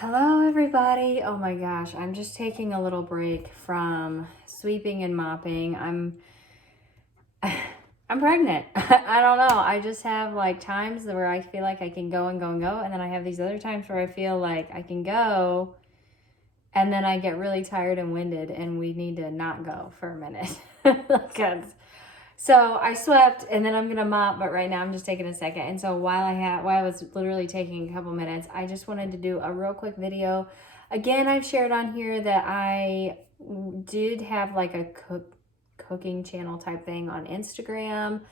Hello, everybody. Oh my gosh, I'm just taking a little break from sweeping and mopping. I'm pregnant. I don't know. I just have like times where I feel like I can go and go and go, and then I have these other times where I feel like I can go, and then I get really tired and winded, and we need to not go for a minute. Because so I swept, and then I'm gonna mop, but right now I'm just taking a second. And so while I was literally taking a couple minutes, I just wanted to do a real quick video. Again, I've shared on here that I did have like a cooking channel type thing on Instagram.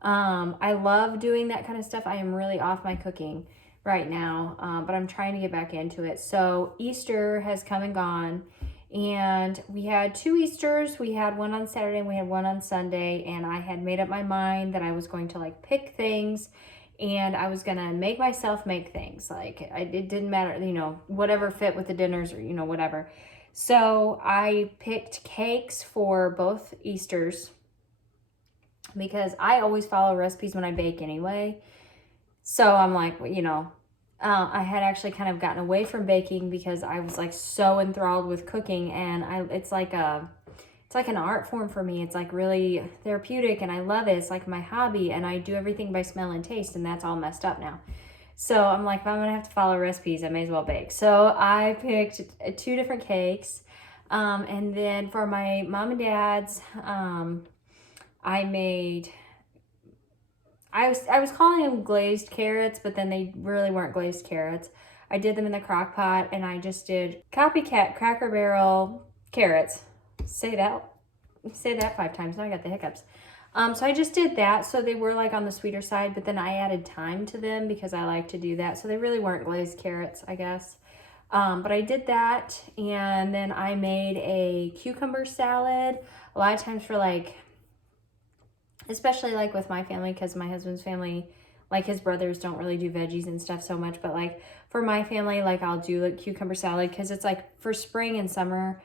I love doing that kind of stuff. I am really off my cooking right now, but I'm trying to get back into it. So Easter has come and gone. And we had 2 Easters. We had one on Saturday and we had one on Sunday. And I had made up my mind that I was going to like pick things and I was going to make myself make things. It didn't matter, whatever fit with the dinners or, whatever. So I picked cakes for both Easters because I always follow recipes when I bake anyway. So I'm like, I had actually kind of gotten away from baking because I was like so enthralled with cooking, and it's like an art form for me. It's like really therapeutic and I love it. It's like my hobby, and I do everything by smell and taste, and that's all messed up now. So I'm like, if I'm gonna have to follow recipes, I may as well bake. So I picked 2 different cakes. And then for my mom and dad's, I was calling them glazed carrots, but then they really weren't glazed carrots. I did them in the crock pot, and I just did copycat Cracker Barrel carrots. Say that 5 times. Now I got the hiccups. So I just did that. So they were like on the sweeter side, but then I added thyme to them because I like to do that. So they really weren't glazed carrots, I guess. But I did that, and then I made a cucumber salad. A lot of times for especially like with my family, because my husband's family, like his brothers don't really do veggies and stuff so much, but like for my family, like I'll do like cucumber salad because it's like for spring and summer,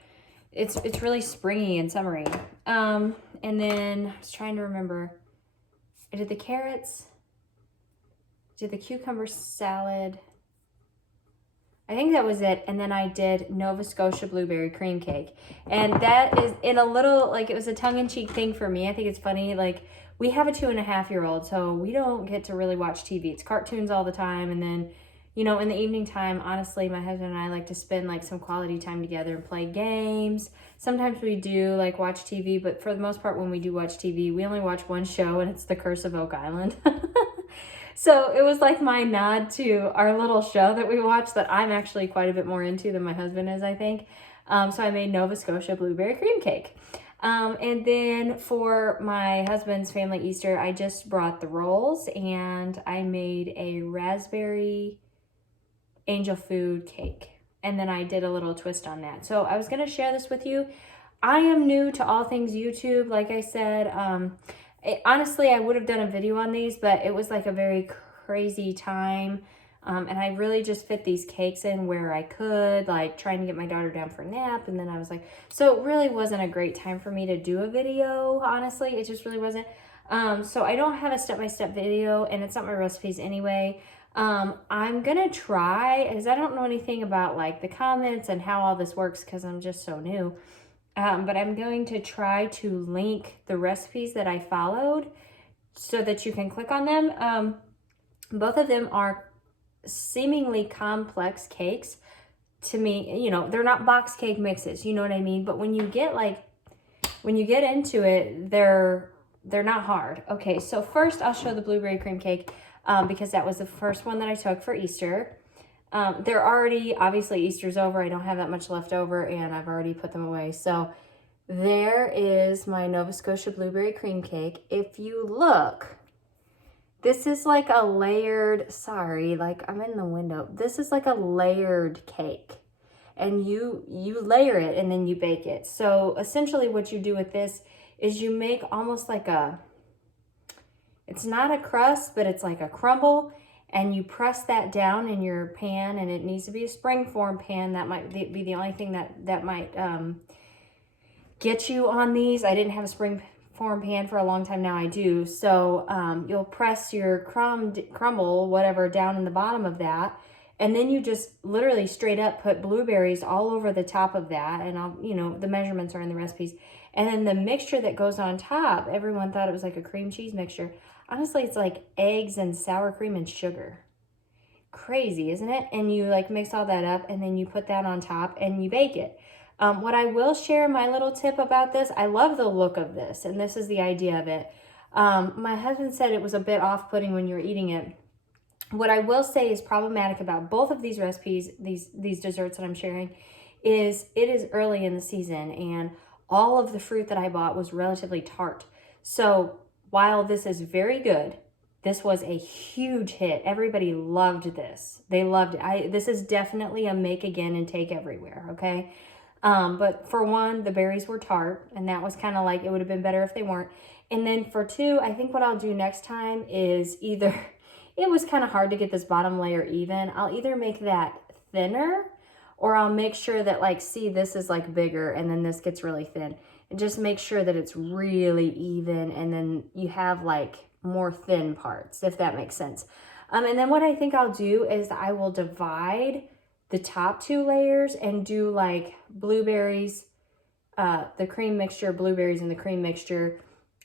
it's really springy and summery. And then I was trying to remember, I did the carrots, did the cucumber salad, I think that was it. And then I did Nova Scotia blueberry cream cake. And that is in a little, like, it was a tongue-in-cheek thing for me. I think it's funny. Like, we have a 2.5-year-old, so we don't get to really watch TV. It's cartoons all the time. And then, in the evening time, honestly, my husband and I like to spend like some quality time together and play games. Sometimes we do like watch TV, but for the most part, when we do watch TV, we only watch one show, and it's The Curse of Oak Island. So it was like my nod to our little show that we watched that I'm actually quite a bit more into than my husband is, I think. So I made Nova Scotia blueberry cream cake. And then for my husband's family Easter, I just brought the rolls, and I made a raspberry angel food cake. And then I did a little twist on that. So I was going to share this with you. I am new to all things YouTube, like I said. Honestly, I would have done a video on these, but it was like a very crazy time. And I really just fit these cakes in where I could, like trying to get my daughter down for a nap. And then I was like, so it really wasn't a great time for me to do a video, honestly. It just really wasn't. So I don't have a step-by-step video, and it's not my recipes anyway. I'm gonna try, because I don't know anything about like the comments and how all this works because I'm just so new. But I'm going to try to link the recipes that I followed so that you can click on them. Both of them are seemingly complex cakes to me. They're not box cake mixes, you know what I mean? But when you get into it, they're not hard. Okay, so first I'll show the blueberry cream cake because that was the first one that I took for Easter. They're already, obviously Easter's over. I don't have that much left over, and I've already put them away. So there is my Nova Scotia blueberry cream cake. If you look, this is like a layered, like I'm in the window. This is like a layered cake, and you layer it and then you bake it. So essentially what you do with this is you make almost like it's not a crust, but it's like a crumble. And you press that down in your pan, and it needs to be a springform pan. That might be the only thing that might get you on these. I didn't have a springform pan for a long time. Now I do. So you'll press your crumble, whatever, down in the bottom of that, And then you just literally straight up put blueberries all over the top of that. And I'll, you know, the measurements are in the recipes. And then the mixture that goes on top, everyone thought it was like a cream cheese mixture. Honestly, it's like eggs and sour cream and sugar. Crazy, isn't it? And you like mix all that up and then you put that on top and you bake it. What I will share, my little tip about this, I love the look of this, and this is the idea of it. My husband said it was a bit off-putting when you were eating it. What I will say is problematic about both of these recipes, these desserts that I'm sharing, is it is early in the season and all of the fruit that I bought was relatively tart. So while this is very good, this was a huge hit. Everybody loved this. They loved it. This is definitely a make again and take everywhere, okay? But for one, the berries were tart, and that was kind of like, it would have been better if they weren't. And then for two, I think what I'll do next time is either, it was kind of hard to get this bottom layer even. I'll either make that thinner, or I'll make sure that, like, see, this is like bigger and then this gets really thin. And just make sure that it's really even, and then you have like more thin parts, if that makes sense. And then what I think I'll do is I will divide the top two layers and do like blueberries, the cream mixture, blueberries and the cream mixture.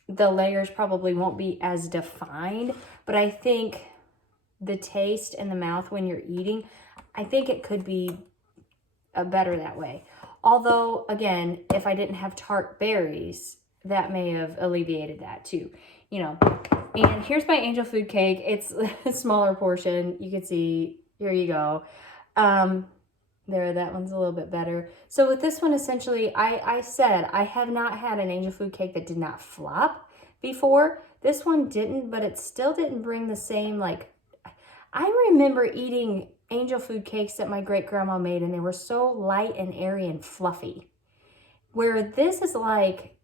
The layers probably won't be as defined, but I think the taste in the mouth when you're eating, I think it could be better that way. Although, again, if I didn't have tart berries, that may have alleviated that too, you know. And here's my angel food cake. It's a smaller portion. You can see, here you go. There, that one's a little bit better. So with this one, essentially, I said I have not had an angel food cake that did not flop before. This one didn't, but it still didn't bring the same, like, I remember eating angel food cakes that my great grandma made, and they were so light and airy and fluffy. Where this is like,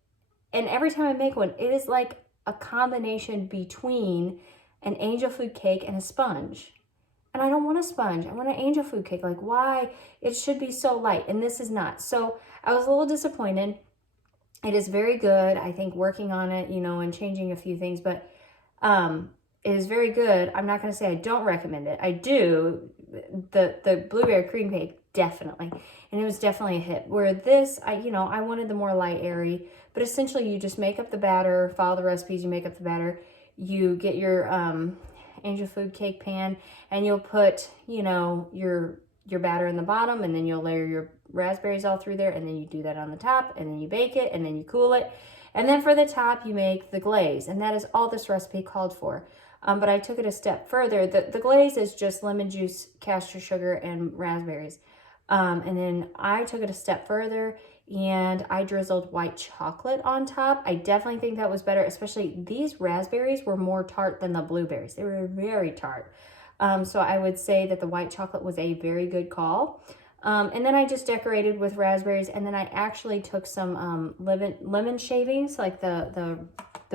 and every time I make one, it is like a combination between an angel food cake and a sponge. And I don't want a sponge. I want an angel food cake. Like, why? It should be so light, and this is not. So I was a little disappointed. It is very good. I think working on it, you know, and changing a few things, but it is very good. I'm not going to say I don't recommend it. I do. The blueberry cream cake, definitely. And it was definitely a hit. Where this, I wanted the more light, airy. But essentially, you just make up the batter, follow the recipes, you make up the batter. You get your angel food cake pan, and you'll put, you know, your batter in the bottom, and then you'll layer your raspberries all through there, and then you do that on the top, and then you bake it, and then you cool it. And then for the top, you make the glaze, and that is all this recipe called for. But I took it a step further. The glaze is just lemon juice, castor sugar, and raspberries. And then I took it a step further, and I drizzled white chocolate on top. I definitely think that was better, especially these raspberries were more tart than the blueberries. They were very tart. So I would say that the white chocolate was a very good call. And then I just decorated with raspberries, and then I actually took some lemon shavings, like the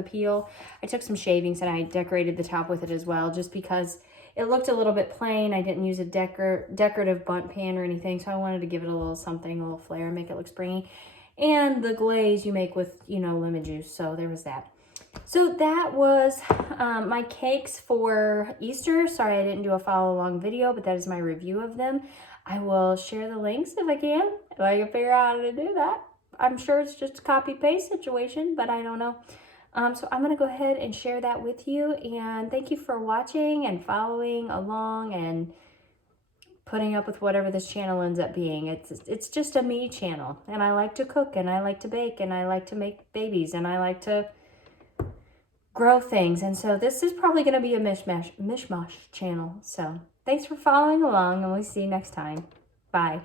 peel. I took some shavings and I decorated the top with it as well, just because it looked a little bit plain. I didn't use a decorative bundt pan or anything, so I wanted to give it a little something, a little flair, make it look springy. And the glaze you make with, you know, lemon juice, so there was that. So that was my cakes for Easter. Sorry I didn't do a follow-along video, but that is my review of them. I will share the links if I can figure out how to do that. I'm sure it's just a copy-paste situation, but I don't know. So I'm going to go ahead and share that with you, and thank you for watching and following along and putting up with whatever this channel ends up being. It's just a me channel, and I like to cook, and I like to bake, and I like to make babies, and I like to grow things, and so this is probably going to be a mishmash channel. So thanks for following along, and we'll see you next time. Bye.